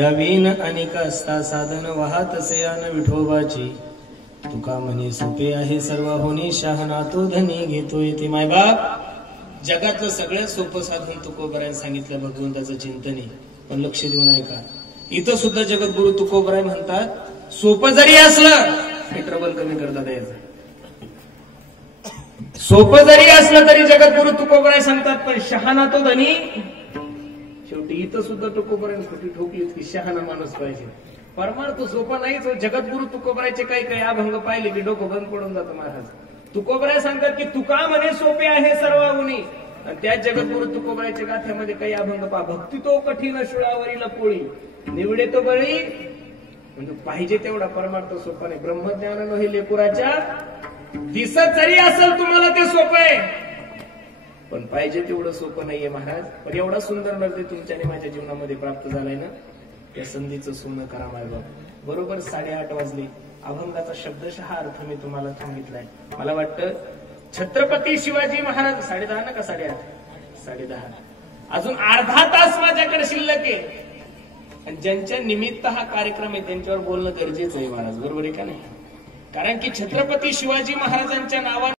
यावीन अनेक असता साधन वाहतसे अन विठोबाची तुका म्हणे सोपे आहे सर्व होणी शहाणा तो धनी घेतो येते. मायबाप जगातलं सगळ्यात सोपं साधन तुकोबराय सांगितलं भगवंताचं चिंतन आहे. पण लक्ष देऊन ऐका, इथं सुद्धा जगद्गुरु तुकोबराय म्हणतात सोपं जरी असलं हे ट्रबल कमी करतात यायचं. सोपं जरी असलं तरी जगद्गुरु तुकोबराय सांगतात पण शहाणा तो धनी. शेवटी इथं सुद्धा तुकोबराय खोटी ठोकलीच की शहाणा माणूस पाहिजे. परमार्थ सोपा नाहीच. जगद्गुरु तुकोबरायचे काही काही अभंग पाहिले की डोकं बंद पडून जातं महाराज. तुकोबराय सांगतात की तुका म्हणे सोपे आहे सर्व गुणी. आणि त्या जगद्गुरु तुकोबरायच्या गाथ्यामध्ये काही अभंग पहा. भक्ती तो कठीण शुळावरील पोळी निवडे तो बळी. म्हणजे पाहिजे तेवढा परमार्थ सोपा नाही. ब्रह्मज्ञान हे लेकुराच्या दिसत जरी असेल तुम्हाला ते सोपं आहे पण पाहिजे तेवढं सोपं नाहीये महाराज. पण एवढा सुंदर नर्दे तुमच्या आणि माझ्या जीवनामध्ये प्राप्त झालाय ना, त्या संधीचं सोनं करा मायबाप. बरोबर 8:30 वाजले. अभंगाचा शब्दशः अर्थ मी तुम्हाला सांगितलाय. मला वाटतं छत्रपती शिवाजी महाराज 10:30 ना का 8:30? 10:30. अजून अर्धा तास माझ्याकडे शिल्लक आहे. आणि ज्यांच्या निमित्त हा कार्यक्रम आहे त्यांच्यावर बोलणं गरजेचं आहे महाराज. बरोबर आहे का नाही? कारण की छत्रपती शिवाजी महाराजांच्या नावाने